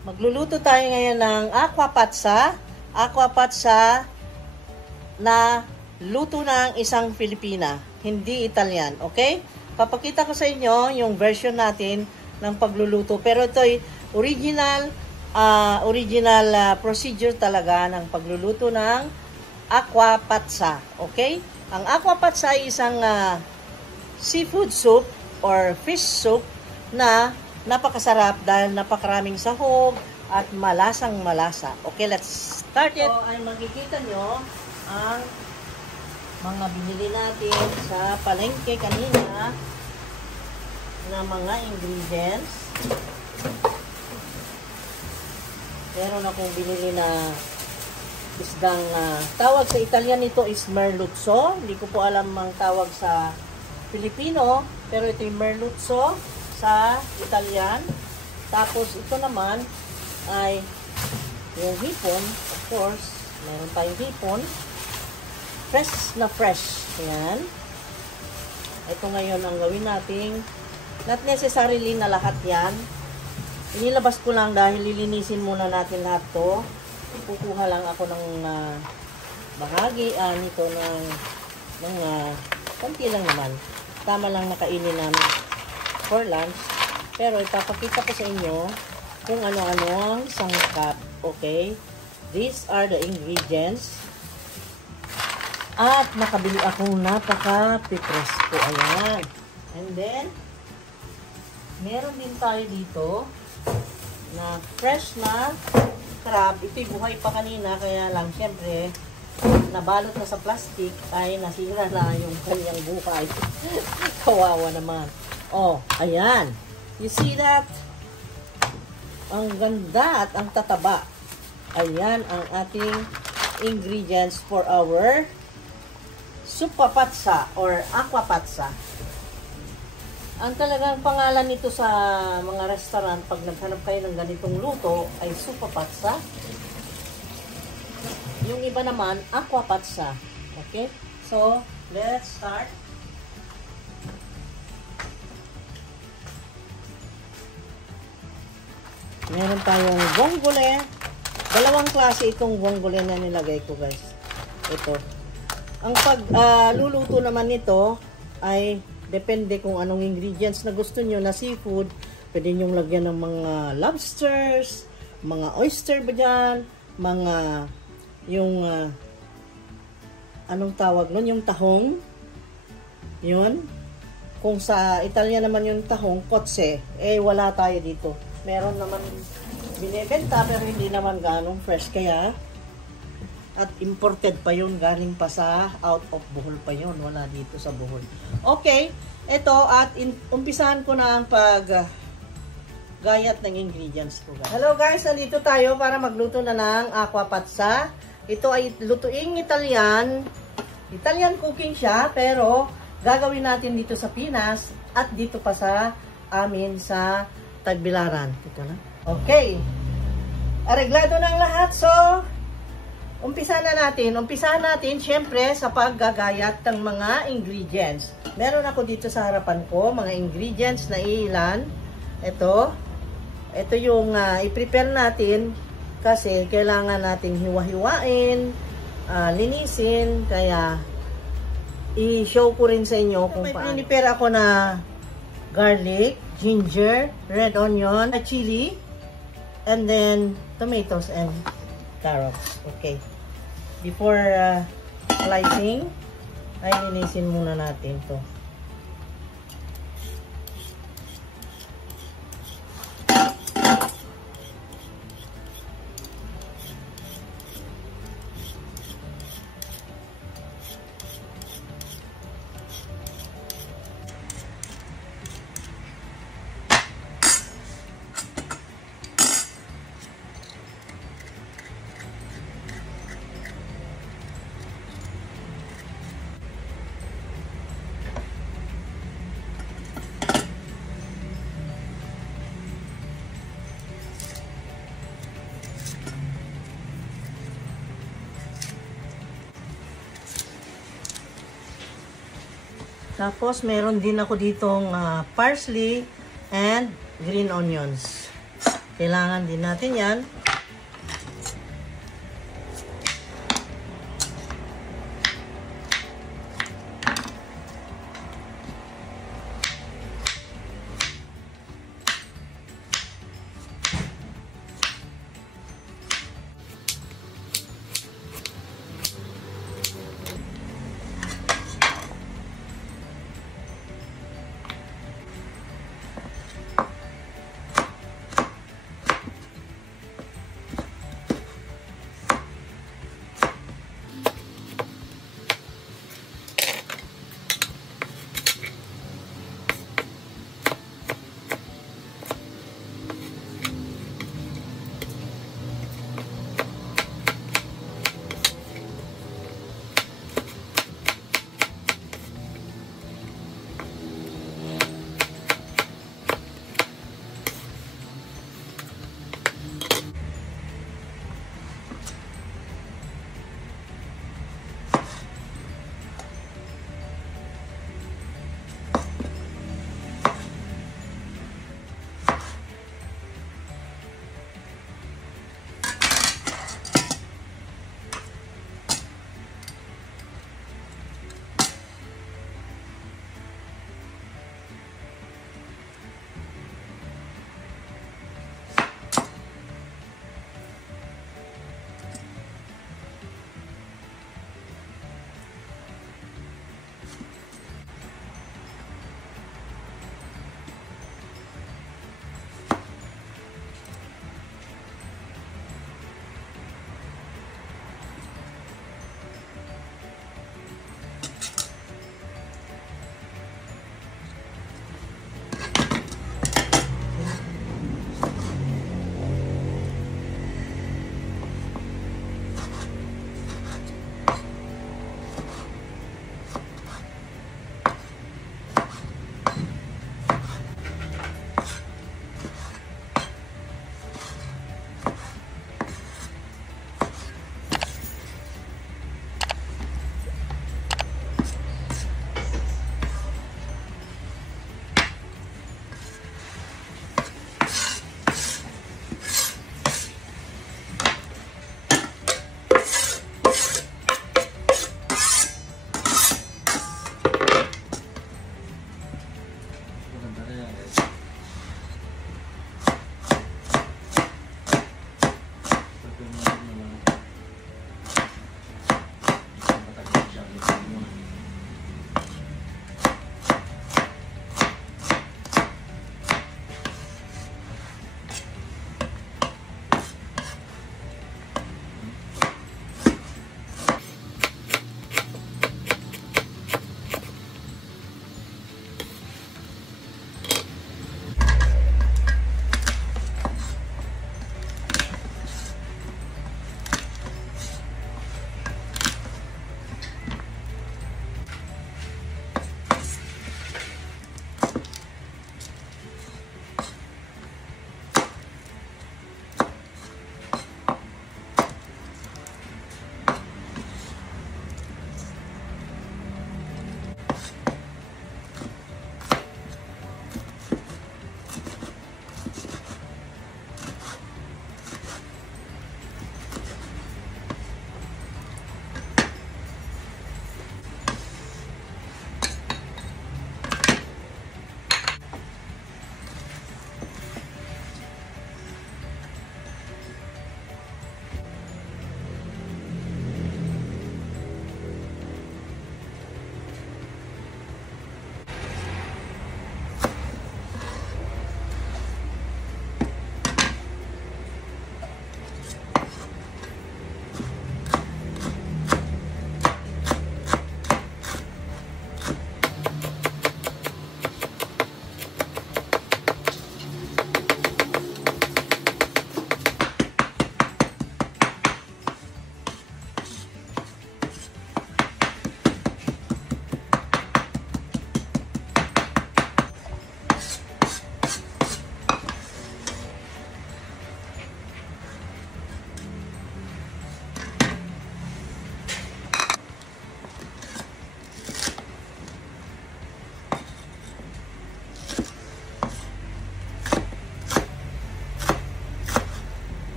Magluluto tayo ngayon ng aqua pazza. Aqua pazza na luto ng isang Pilipina, hindi Italian, okay? Papakita ko sa inyo yung version natin ng pagluluto. Pero ito ay original procedure talaga ng pagluluto ng aqua pazza, okay? Ang aqua pazza ay isang seafood soup or fish soup na napakasarap dahil napakaraming sahog at malasang malasa. Okay, let's start it. So, ay makikita nyo ang mga binili natin sa palengke kanina na mga ingredients. Meron akong binili na isdang tawag sa Italian nito is merluzzo. Hindi ko po alam ang tawag sa Filipino, pero ito yung merluzzo sa Italian. Tapos ito naman ay yung hipon, of course. Meron tayong hipon. Fresh na fresh. Ayan. Ito ngayon ang gawin natin. Not necessarily na lahat yan. Inilabas ko lang dahil lilinisin muna natin lahat to. Kukuha lang ako ng bahagi nito ng konti lang naman. Tama lang nakainin namin for lunch. Pero ipapakita ko sa inyo kung ano-ano ang sangkap. Okay? These are the ingredients. At nakabili akong napaka-pipres ko. Ayan. And then, meron din tayo dito na fresh na crab. Ito'y buhay pa kanina. Kaya lang, syempre, nabalot na sa plastic ay nasira na yung kanyang buhay. Kawawa naman. Oh, ayan. You see that? Ang ganda at ang tataba. Ayan ang ating ingredients for our super pazza or aqua pazza. Ang talagang pangalan nito sa mga restaurant pag naghanap kayo ng ganitong luto ay super pazza. Yung iba naman, aqua pazza. Okay? So, let's start. Meron tayong vongole. Dalawang klase itong vongole na nilagay ko, guys. Ito. Ang pagluluto naman nito ay depende kung anong ingredients na gusto nyo na seafood. Pwede nyong lagyan ng mga lobsters, mga oyster ba dyan, mga yung anong tawag nun? Yung tahong. Yun. Kung sa Italian naman yung tahong, kotse. Eh, wala tayo dito. Meron naman binibenta pero hindi naman ganong fresh kaya at imported pa yun, galing pa sa out of Bohol pa yun, wala dito sa Bohol. Okay, ito at umpisahan ko na ang gayat ng ingredients ko, guys. Hello guys, nandito tayo para magluto na ng aqua pazza. Ito ay lutuing Italian cooking siya, pero gagawin natin dito sa Pinas at dito pa sa amin sa Tagbilaran. Ito na. Okay. Areglado ng lahat. So, umpisahan natin syempre sa paggagayat ng mga ingredients. Meron ako dito sa harapan ko, mga ingredients na ilan. Ito yung i-prepare natin kasi kailangan nating hiwa-hiwain, linisin, kaya i-show ko rin sa inyo kung paano. Prepare ako na garlic, ginger, red onion, chili, and then tomatoes and carrots. Okay. Before slicing, ay linisin muna natin to. Tapos, meron din ako ditong parsley and green onions. Kailangan din natin yan.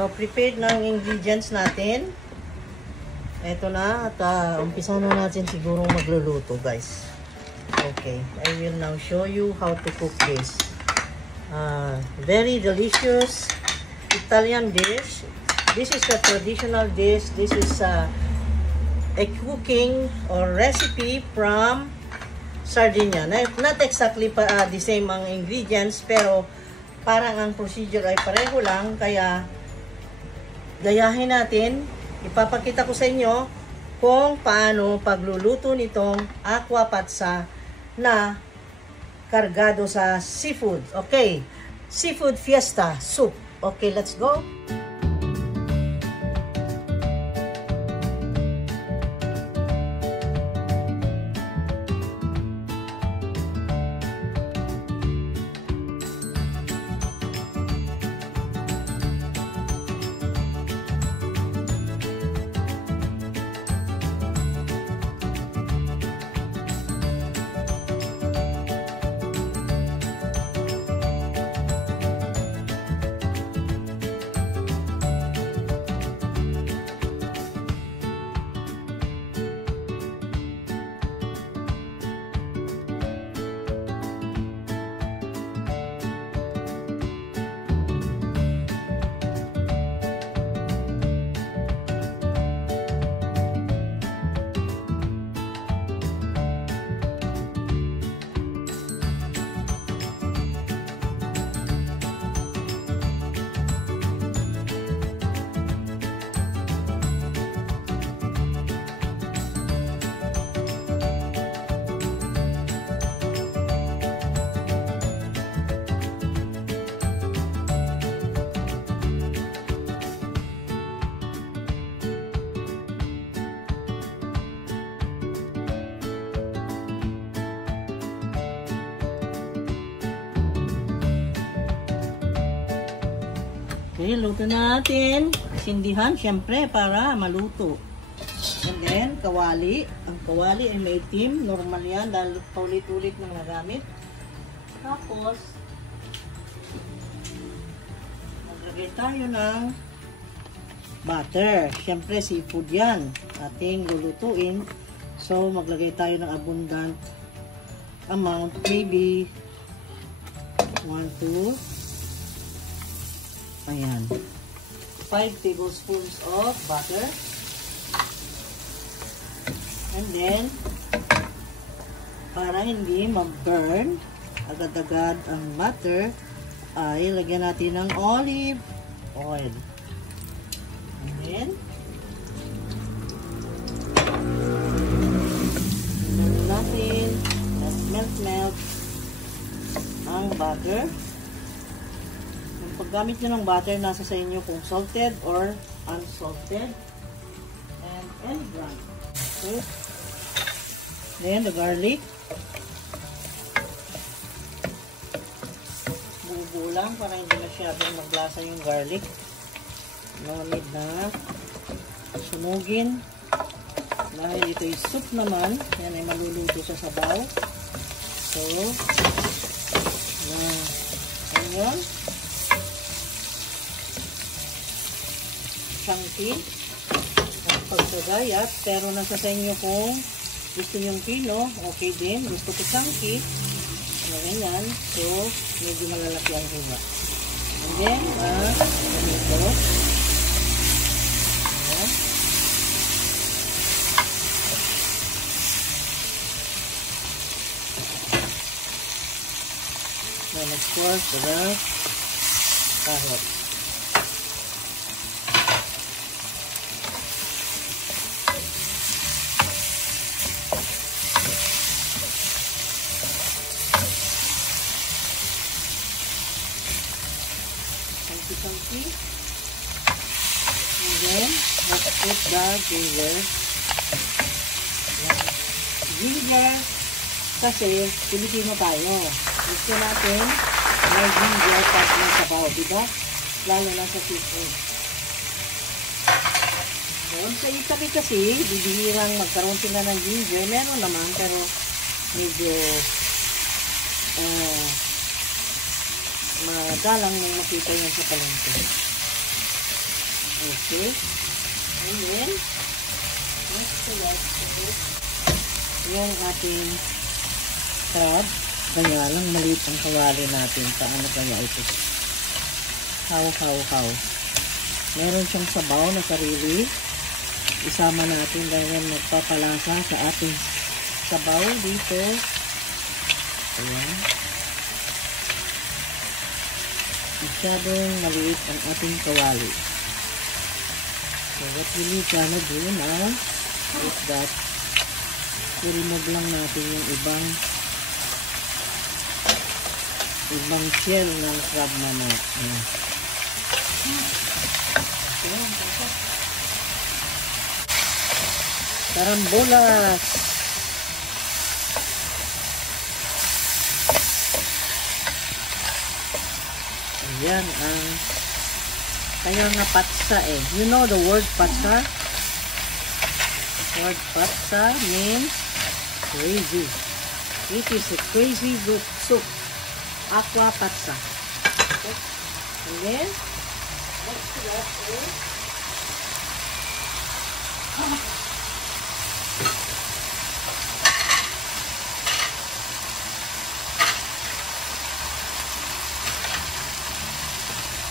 So, prepared na ang ingredients natin. Ito na. At umpisa na natin siguro magluluto, guys. Okay. I will now show you how to cook this. Very delicious Italian dish. This is a traditional dish. This is a cooking or recipe from Sardinia. Not exactly the same ang ingredients, pero parang ang procedure ay pareho lang. Kaya gayahin natin. Ipapakita ko sa inyo kung paano pagluluto nitong aqua pazza na kargado sa seafood. Okay, seafood fiesta soup. Okay, let's go. Okay, luto na natin. Sindihan, syempre, para maluto. And then, kawali. Ang kawali ay may itim. Normal yan, dahil paulit-ulit nang nagamit. Tapos, maglagay tayo ng butter. Syempre, seafood yan. Ating lulutuin. So, maglagay tayo ng abundant amount. Maybe 1, 2, ayan, 5 tablespoons of butter. And then, para hindi mag-burn agad-agad ang butter, ay lagyan natin ng olive oil. And then, natin melt ang butter. Paggamit nyo ng butter, nasa sa inyo kung salted or unsalted. And any brand. Okay. Then, the garlic. Buo-buo lang para hindi masyadong maglasa yung garlic. No need na sunugin. Dahil ito ay soup naman. Yan ay maluluto sa sabaw. So, onion. Chunky at pagsagayat, pero nasa sa inyo kung gusto nyong pino, okay din. Gusto ko chunky, ganyan. So, medyo malalaki ang hiwa. And then, tomato. Ayan. Then, of course, the carrot. Chunky. And then, let's put the ginger. Ginger, kasi Pilipino tayo. Gusto natin may ginger pag may sabaw, diba? Lalo na sa seafood. Doon sa Italy kasi, bibihirang magkaroon sila ng ginger. Meron naman, pero medyo madalang nang makita yan sa palengke. Okay. And then, next to that, yung ating crab. Kaya lang maliit ang kawali natin. Paano kaya ito? How. Meron siyang sabaw na sarili. Isama natin dahil magpapalasa sa ating sabaw dito. Ayan. Masyadong maliit ang ating kawali. So what we need gonna do now is that i-remove lang natin yung ibang shell ng crab manok. Ayan. Karambolas. Ayan ang kaya nga patsa eh. You know the word patsa? Word patsa means crazy. It is a crazy good soup. Aqua patsa. Okay. And then next to that is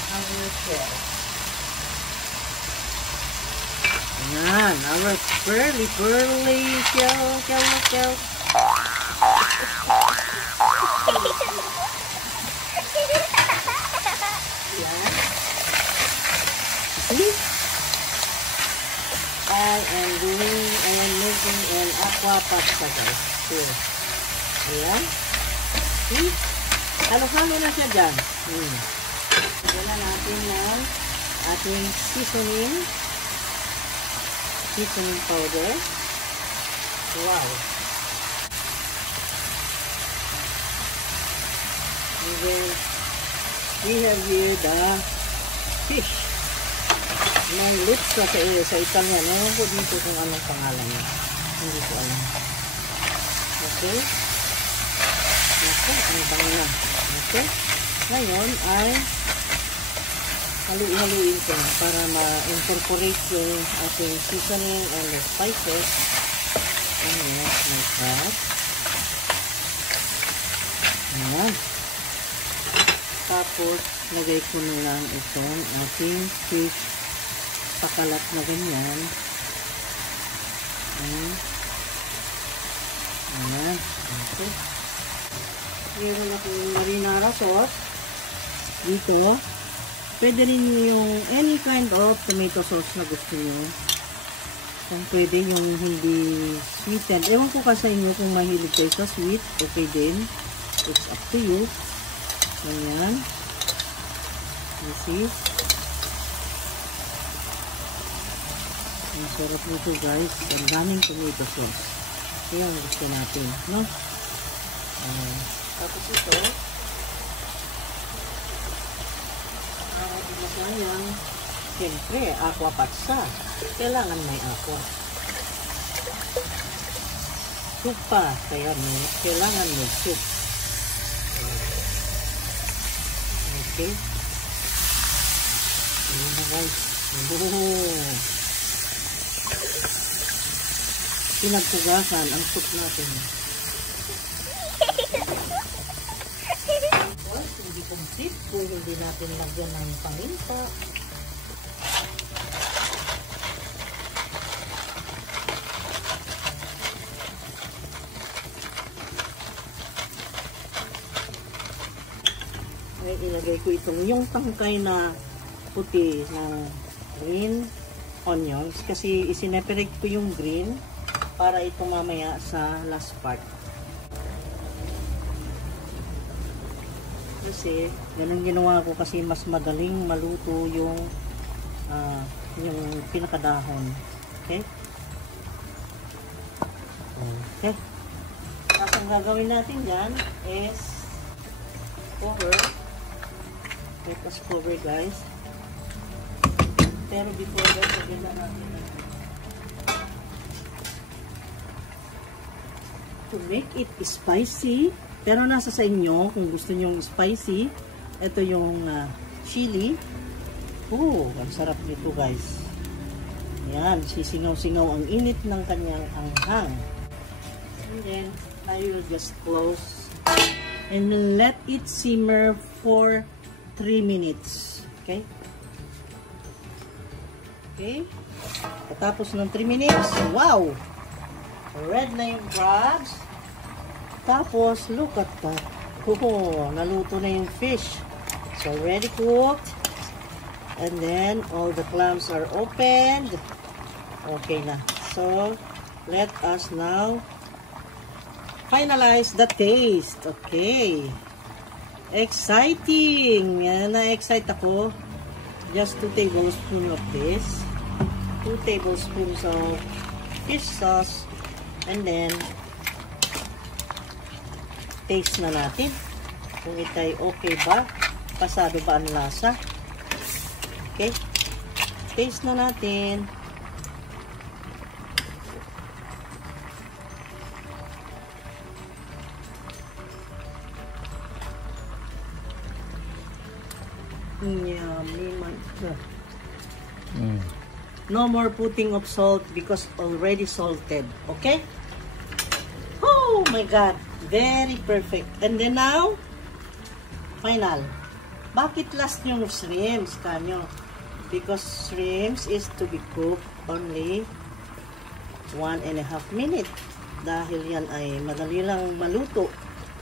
our shell. Ayan, our curly shell. Ayan. See? I am doing and making an aqua pasta, guys. Here. Ayan. See? Halo-halo na siya dyan. Lagyan na natin yung ating seasoning powder. Wow. And then we have here the fish. Yung lutsa sa Italian. Ewan ko dito kung anong pangalan niya. Hindi ko alam. Okay. Okay. Ang bango na. Okay. Ngayon ay haluin ko para ma-incorporate yung ating seasoning and the spices. Ayan. Like that. Ayan. Tapos, lagay ko na lang itong ating fish pakalat na ganyan. Ayan. Okay. Meron akong marinara sauce. Dito. Pwede rin yung any kind of tomato sauce na gusto nyo. Kung pwede yung hindi sweetened. Ewan ko ka sa inyo kung mahilig kayo sa sweet. Okay din. It's up to you. Ayan. You see? Ang sarap nito guys. Ang daming tomato sauce. Kaya ang gusto natin. No? Tapos ito. Yan. Siyempre, aqua patsa. Kailangan may aqua. Soup pa. Kaya kailangan may soup. Okay. Ayan na guys. Pinagpugasan ang soup natin. Hindi complete kung hindi natin lagyan ng paminta. Ay, ilagay ko yung tangkay na puti ng green onions kasi isineperate ko yung green para ito mamaya sa last part. Kasi ganun ginawa ko kasi mas madaling maluto yung pinakadahon. Okay? Okay. Tapos ang gagawin natin dyan is cover. Let us cover guys. Pero before that, lagyan na natin to make it spicy. Pero nasa sa inyo kung gusto nyo spicy. Ito yung chili. Ang sarap nito guys. Yan, sisingaw-singaw ang init ng kanyang anghang. And then, I will just close and let it simmer for 3 minutes. Okay? Okay? Tapos ng 3 minutes, wow! Red na yung crabs. Tapos, look at that. Naluto na yung fish. It's already cooked. And then, all the clams are opened. Okay na. So, let us now finalize the taste. Okay. Exciting! Yan, na-excite ako. Just 2 tablespoons of this. 2 tablespoons of fish sauce. And then, taste na natin. Kung itay okay ba? Pasado ba ang lasa? Okay. Taste na natin. Yummy man. No more putting of salt because already salted. Okay? Oh my God. Very perfect. And then now, final. Bakit last yung shrimps kanyo? Because shrimps is to be cooked only 1.5 minutes. Dahil yan ay madali lang maluto.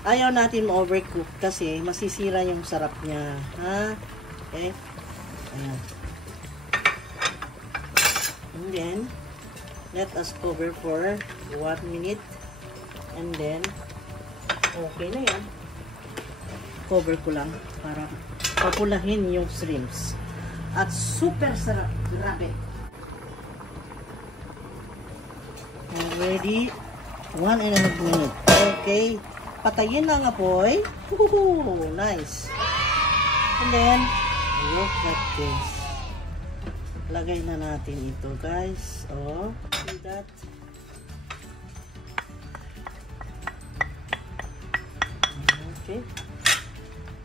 Ayaw natin ma-overcook kasi masisira yung sarap niya. Ha? Okay? Ayan. And then, let us cover for 1 minute. And then, okay na yan. Cover ko lang para papulahin yung shrimps. At super sarap. Grabe. Already 1.5 minute. Okay. Patayin na ang apoy. Nice. And then, look at this. Lagay na natin ito, guys. Oh, see that? Okay.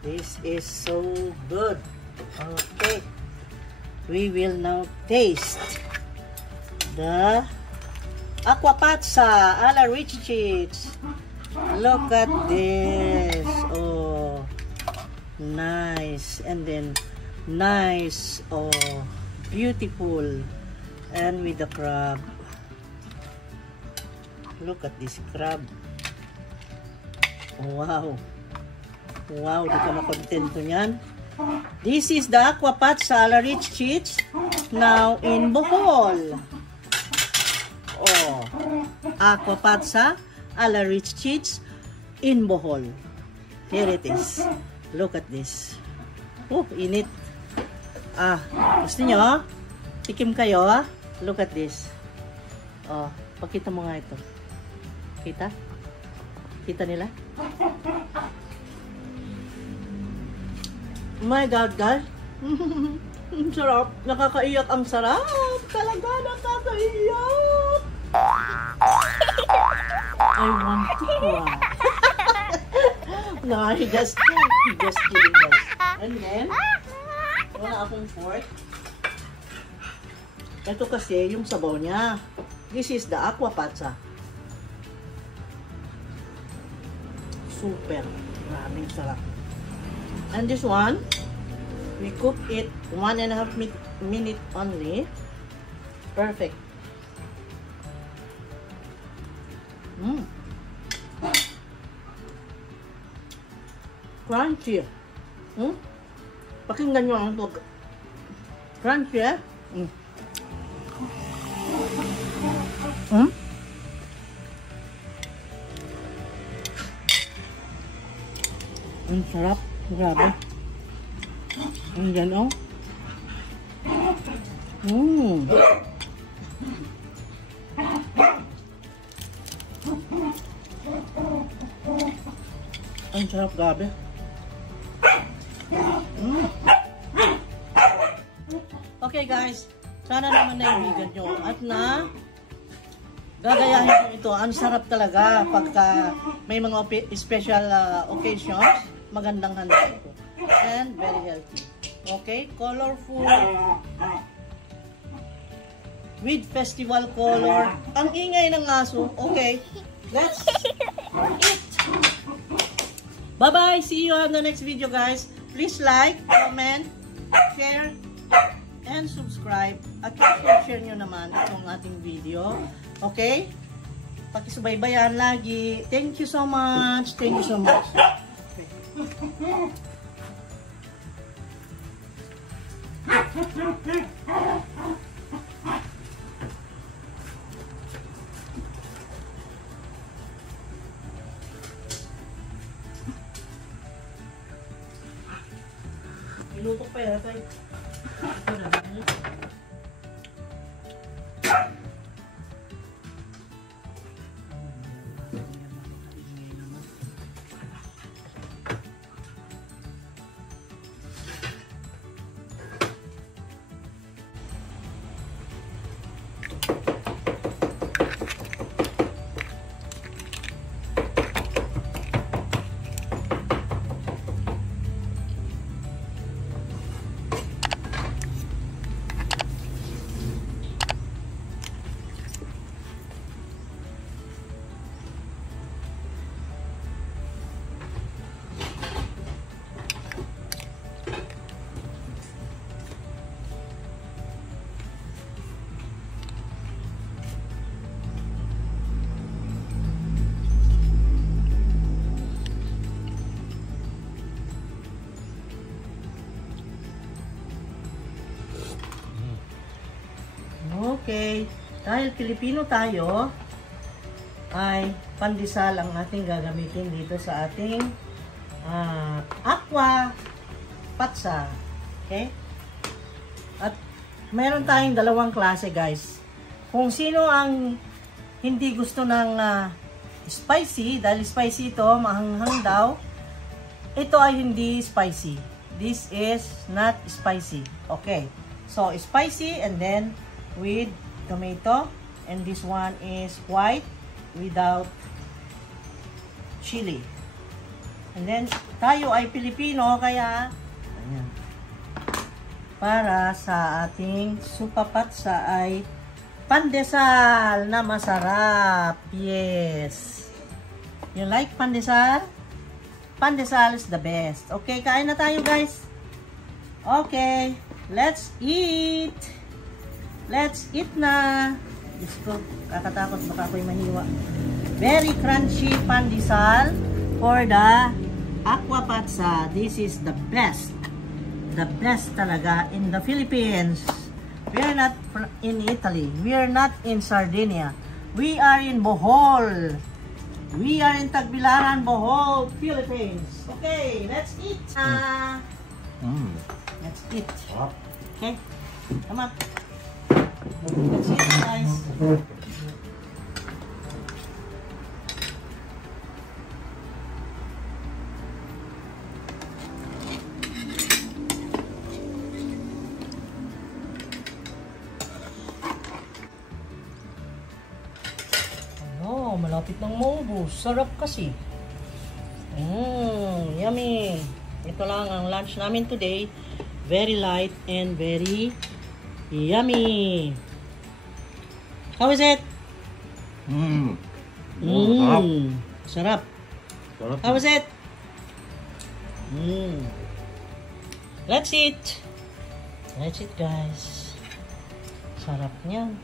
This is so good. Okay. We will now taste the aquapazza alla Richichits. Look at this. Oh, nice. And then, nice. Oh, beautiful. And with the crab. Look at this crab. Wow. Wow, di ka makontento niyan. This is the aquapazza alla Richichits. Now in Bohol. Oh, aquapazza alla Richichits in Bohol. Here it is. Look at this. Oh, init. Gusto nyo? Tikim kayo, ha? Look at this. Oh, pakita mo nga ito. Kita? Kita nila? Oh my God, guys. Ang sarap. Nakakaiyak ang sarap. Talaga nakakaiyak. I want to cry. No, just kidding, guys. And then, wala akong fork. Ito kasi yung sabaw niya. This is the aquapazza. Super. Maraming sarap. And this one, we cook it 1.5 minute only. Perfect. Crunchy. Pakinggan nyo ang tug. Crunchy, eh? Ang sarap. Grabe. Ayan, oh. Ang sarap, grabe. Okay, guys. Sana naman naibigan nyo. At na gagayahin nyo ito. Ang sarap talaga pagka may mga special occasions. Magandang handa ito. And very healthy. Okay, colorful. With festival color. Ang ingay ng aso. Okay, let's eat. Bye-bye. See you on the next video, guys. Please like, comment, share, and subscribe. At share nyo naman itong ating video. Okay? Pakisubaybayan lagi. Thank you so much. Thank you so much. Ilutok pa yan, tay. Ito na. Okay, dahil Pilipino tayo, ay pandesal ang ating gagamitin dito sa ating aqua patsa. Okay? At meron tayong dalawang klase, guys. Kung sino ang hindi gusto ng spicy, dahil spicy ito, mahanghang daw, ito ay hindi spicy. This is not spicy. Okay. So, spicy and then with tomato, and this one is white without chili. And then tayo ay Pilipino, kaya ayan, para sa ating supapatsa ay pandesal na masarap. Yes, you like pandesal? Pandesal is the best. Okay, kain na tayo, guys. Okay, let's eat. Let's eat na. Diyos ko, kakatakot baka ako'y mahiwa. Very crunchy pandesal for the aqua patsa. This is the best. The best talaga in the Philippines. We are not in Italy. We are not in Sardinia. We are in Bohol. We are in Tagbilaran, Bohol, Philippines. Okay, let's eat. Let's eat. Okay, come on. Let's eat, guys. Ano, malapit ng maubos. Sarap kasi. Yummy. Ito lang ang lunch namin today. Very light and very yummy. How is it? Sarap. How is it? Let's eat. Let's eat, guys. Sarap niyan.